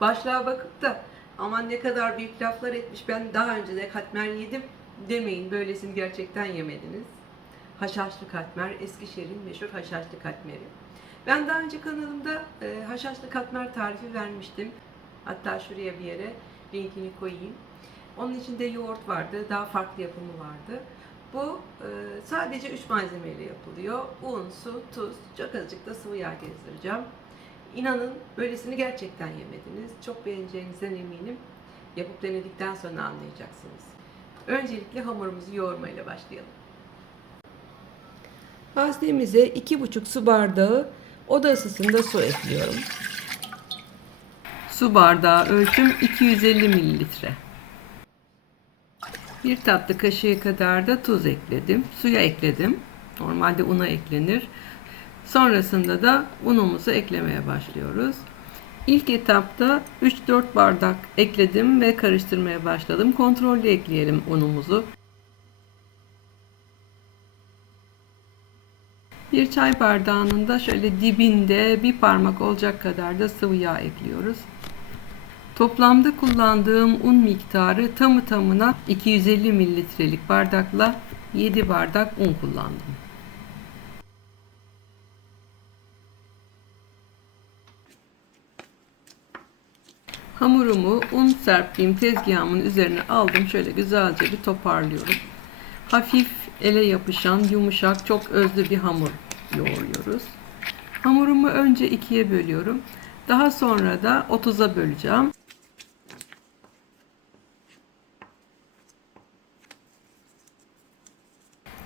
Başlığa bakıp da aman ne kadar büyük laflar etmiş ben daha önce de katmer yedim demeyin. Böylesini gerçekten yemediniz. Haşhaşlı katmer, Eskişehir'in meşhur haşhaşlı katmeri. Ben daha önce kanalımda e, haşhaşlı katmer tarifi vermiştim. Hatta şuraya bir yere linkini koyayım. Onun içinde yoğurt vardı, daha farklı yapımı vardı. Bu e, sadece 3 malzemeyle yapılıyor. Un, su, tuz, çok azıcık da sıvı yağ gezdireceğim. İnanın böylesini gerçekten yemediniz. Çok beğeneceğinizden eminim. Yapıp denedikten sonra anlayacaksınız. Öncelikle hamurumuzu yoğurmayla başlayalım. Haznemize 2,5 su bardağı oda ısısında su ekliyorum. Su bardağı ölçüm 250 mililitre. Bir tatlı kaşığı kadar da tuz ekledim. Suya ekledim. Normalde una eklenir. Sonrasında da unumuzu eklemeye başlıyoruz. İlk etapta 3-4 bardak ekledim ve karıştırmaya başladım. Kontrollü ekleyelim unumuzu. Bir çay bardağının da şöyle dibinde bir parmak olacak kadar da sıvı yağ ekliyoruz. Toplamda kullandığım un miktarı tamı tamına 250 mililitrelik bardakla 7 bardak un kullandım. Hamurumu un serptiğim tezgahımın üzerine aldım. Şöyle güzelce bir toparlıyorum. Hafif ele yapışan, yumuşak, çok özlü bir hamur yoğuruyoruz. Hamurumu önce ikiye bölüyorum. Daha sonra da 30'a böleceğim.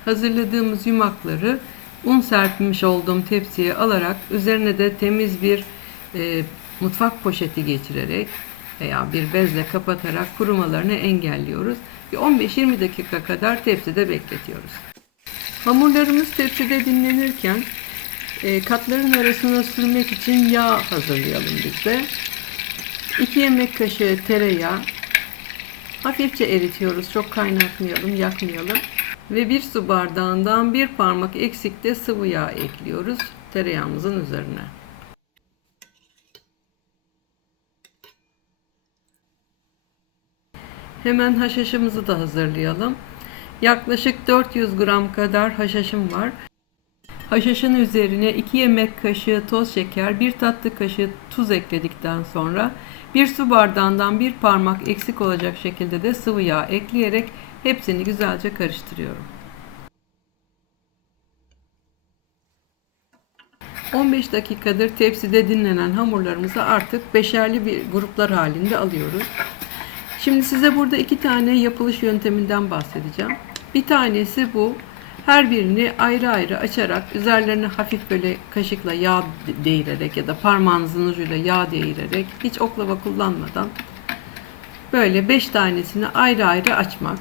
Hazırladığımız yumakları un serpmiş olduğum tepsiye alarak üzerine de temiz bir e, mutfak poşeti geçirerek veya bir bezle kapatarak kurumalarını engelliyoruz. Bir 15-20 dakika kadar tepside bekletiyoruz. Hamurlarımız tepside dinlenirken e, katların arasına sürmek için yağ hazırlayalım biz de. 2 yemek kaşığı tereyağı hafifçe eritiyoruz. Çok kaynatmayalım, yakmayalım. Ve bir su bardağından bir parmak eksik de sıvı yağ ekliyoruz tereyağımızın üzerine. Hemen haşhaşımızı da hazırlayalım. Yaklaşık 400 gram kadar haşhaşım var. Haşhaşın üzerine 2 yemek kaşığı toz şeker, 1 tatlı kaşığı tuz ekledikten sonra bir su bardağından bir parmak eksik olacak şekilde de sıvı yağ ekleyerek hepsini güzelce karıştırıyorum. 15 dakikadır tepside dinlenen hamurlarımızı artık beşerli bir gruplar halinde alıyoruz. Şimdi size burada iki tane yapılış yönteminden bahsedeceğim. Bir tanesi bu. Her birini ayrı ayrı açarak üzerlerine hafif böyle kaşıkla yağ değirerek ya da parmağınızın ucuyla yağ değirerek hiç oklava kullanmadan böyle 5 tanesini ayrı ayrı açmak.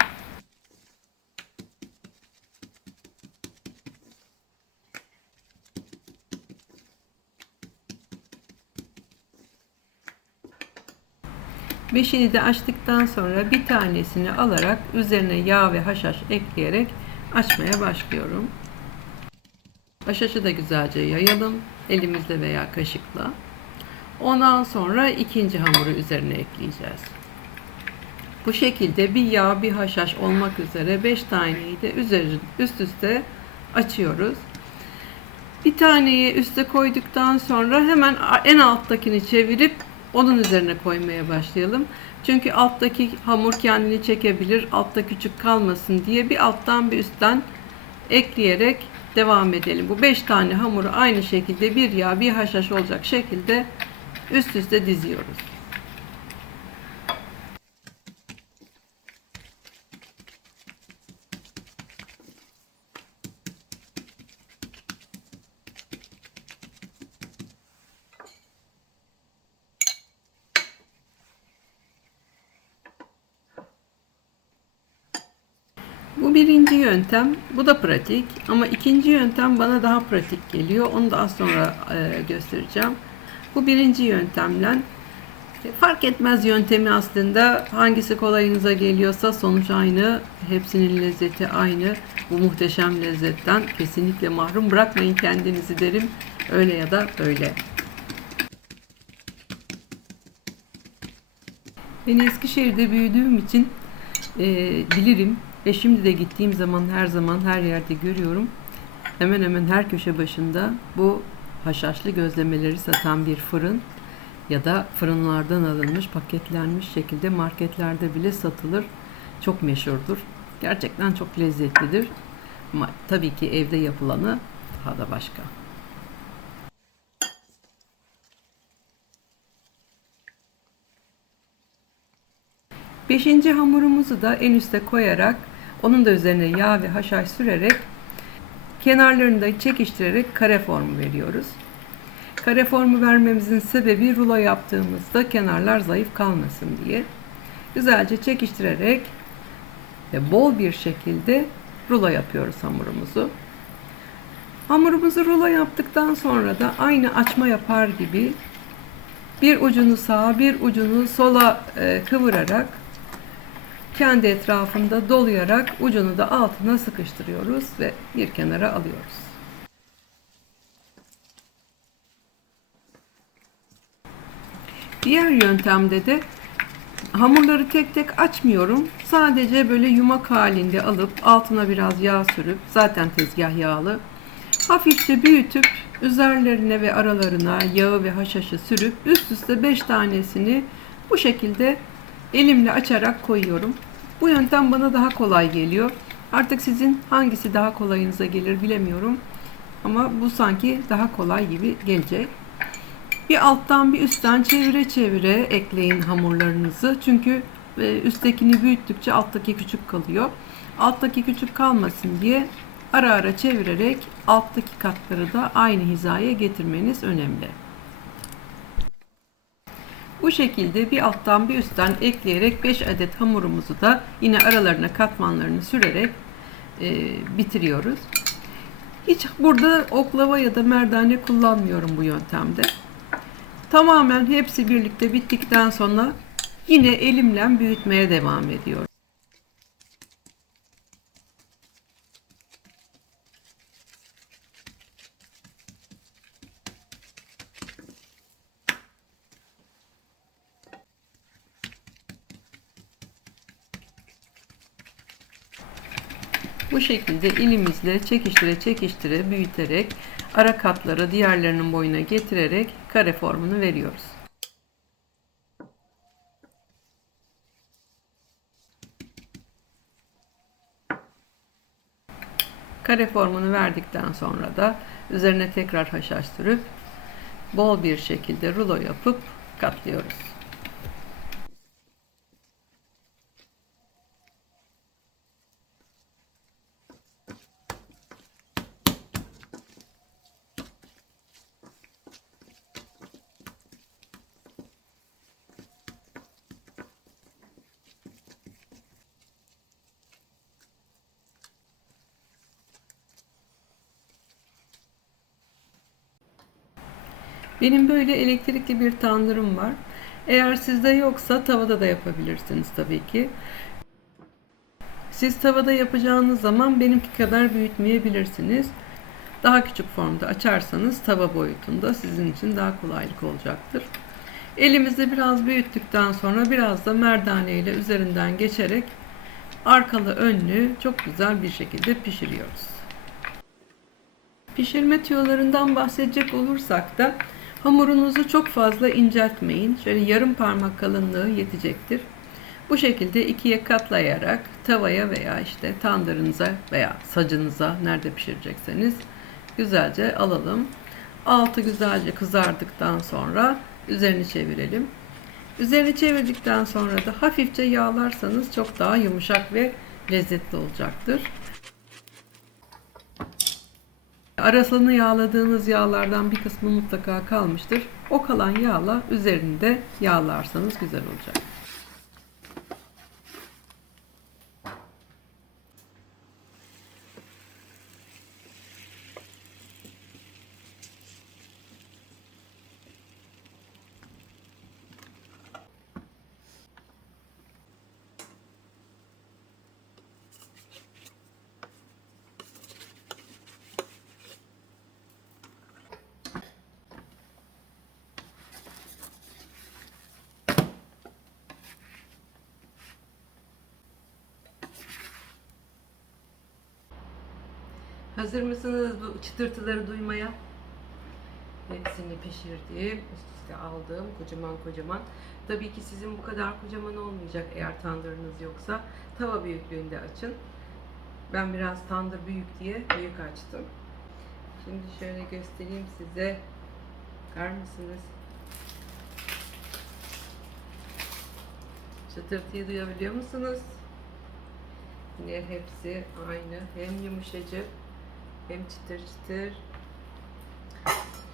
Beşini de açtıktan sonra bir tanesini alarak üzerine yağ ve haşhaş ekleyerek açmaya başlıyorum. Haşhaşı da güzelce yayalım elimizle veya kaşıkla. Ondan sonra ikinci hamuru üzerine ekleyeceğiz. Bu şekilde bir yağ bir haşhaş olmak üzere 5 taneyi de üst üste açıyoruz. Bir taneyi üste koyduktan sonra hemen en alttakini çevirip onun üzerine koymaya başlayalım. Çünkü alttaki hamur kendini çekebilir, altta küçük kalmasın diye bir alttan bir üstten ekleyerek devam edelim. Bu 5 tane hamuru aynı şekilde bir yağ bir haşhaş olacak şekilde üst üste diziyoruz. Bu birinci yöntem. Bu da pratik. Ama ikinci yöntem bana daha pratik geliyor. Onu da az sonra e, göstereceğim. Bu birinci yöntemle e, fark etmez yöntemi aslında. Hangisi kolayınıza geliyorsa sonuç aynı. Hepsinin lezzeti aynı. Bu muhteşem lezzetten kesinlikle mahrum bırakmayın kendinizi derim. Öyle ya da öyle. Ben Eskişehir'de büyüdüğüm için e, bilirim ve şimdi de gittiğim zaman her zaman her yerde görüyorum. Hemen hemen her köşe başında bu haşhaşlı gözlemeleri satan bir fırın ya da fırınlardan alınmış, paketlenmiş şekilde marketlerde bile satılır. Çok meşhurdur. Gerçekten çok lezzetlidir. Ama tabii ki evde yapılanı daha da başka. Beşinci hamurumuzu da en üste koyarak onun da üzerine yağ ve haşhaş sürerek kenarlarını da çekiştirerek kare formu veriyoruz. Kare formu vermemizin sebebi rulo yaptığımızda kenarlar zayıf kalmasın diye. Güzelce çekiştirerek ve bol bir şekilde rulo yapıyoruz hamurumuzu. Hamurumuzu rulo yaptıktan sonra da aynı açma yapar gibi bir ucunu sağa bir ucunu sola e, kıvırarak kendi etrafında dolayarak ucunu da altına sıkıştırıyoruz ve bir kenara alıyoruz. Diğer yöntemde de hamurları tek tek açmıyorum. Sadece böyle yumak halinde alıp altına biraz yağ sürüp zaten tezgah yağlı hafifçe büyütüp üzerlerine ve aralarına yağı ve haşhaşı sürüp üst üste 5 tanesini bu şekilde elimle açarak koyuyorum. Bu yöntem bana daha kolay geliyor. Artık sizin hangisi daha kolayınıza gelir bilemiyorum. Ama bu sanki daha kolay gibi gelecek. Bir alttan bir üstten çevire çevire ekleyin hamurlarınızı. Çünkü e, üsttekini büyüttükçe alttaki küçük kalıyor. Alttaki küçük kalmasın diye ara ara çevirerek alttaki katları da aynı hizaya getirmeniz önemli. Bu şekilde bir alttan bir üstten ekleyerek 5 adet hamurumuzu da yine aralarına katmanlarını sürerek e, bitiriyoruz. Hiç burada oklava ya da merdane kullanmıyorum bu yöntemde. Tamamen hepsi birlikte bittikten sonra yine elimle büyütmeye devam ediyorum. Bu şekilde elimizle çekiştire çekiştire büyüterek ara katları diğerlerinin boyuna getirerek kare formunu veriyoruz. Kare formunu verdikten sonra da üzerine tekrar haşhaş bol bir şekilde rulo yapıp katlıyoruz. Benim böyle elektrikli bir tandırım var. Eğer sizde yoksa tavada da yapabilirsiniz tabii ki. Siz tavada yapacağınız zaman benimki kadar büyütmeyebilirsiniz. Daha küçük formda açarsanız tava boyutunda sizin için daha kolaylık olacaktır. Elimizde biraz büyüttükten sonra biraz da merdane ile üzerinden geçerek arkalı önlü çok güzel bir şekilde pişiriyoruz. Pişirme tüyolarından bahsedecek olursak da Hamurunuzu çok fazla inceltmeyin. Şöyle yarım parmak kalınlığı yetecektir. Bu şekilde ikiye katlayarak tavaya veya işte tandırınıza veya sacınıza nerede pişirecekseniz güzelce alalım. Altı güzelce kızardıktan sonra üzerini çevirelim. Üzerini çevirdikten sonra da hafifçe yağlarsanız çok daha yumuşak ve lezzetli olacaktır. Arasını yağladığınız yağlardan bir kısmı mutlaka kalmıştır. O kalan yağla üzerinde yağlarsanız güzel olacak. Hazır mısınız bu çıtırtıları duymaya? Hepsini pişirdim. Üst üste aldım. Kocaman kocaman. Tabii ki sizin bu kadar kocaman olmayacak eğer tandırınız yoksa. Tava büyüklüğünde açın. Ben biraz tandır büyük diye büyük açtım. Şimdi şöyle göstereyim size. Bakar mısınız? Çıtırtıyı duyabiliyor musunuz? Yine hepsi aynı. Hem yumuşacık hem çıtır çıtır.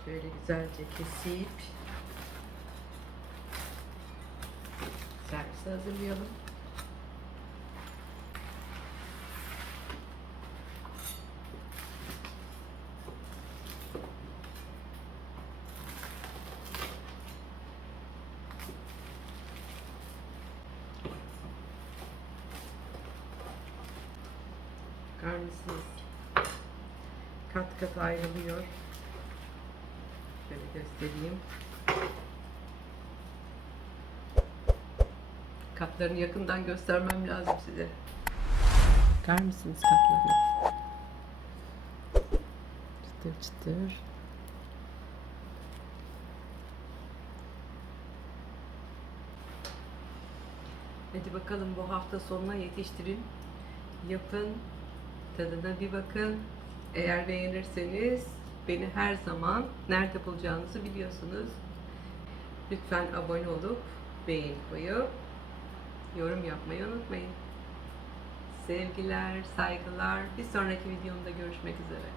Şöyle güzelce kesip servise hazırlayalım. Bakar mısınız? Kat kat ayrılıyor. Şöyle göstereyim. Katlarını yakından göstermem lazım size. Bakar mısınız katlarına? Çıtır çıtır. Hadi bakalım bu hafta sonuna yetiştirin. Yapın. Tadına bir bakın. Eğer beğenirseniz beni her zaman nerede bulacağınızı biliyorsunuz. Lütfen abone olup beğeni koyup yorum yapmayı unutmayın. Sevgiler, saygılar. Bir sonraki videomda görüşmek üzere.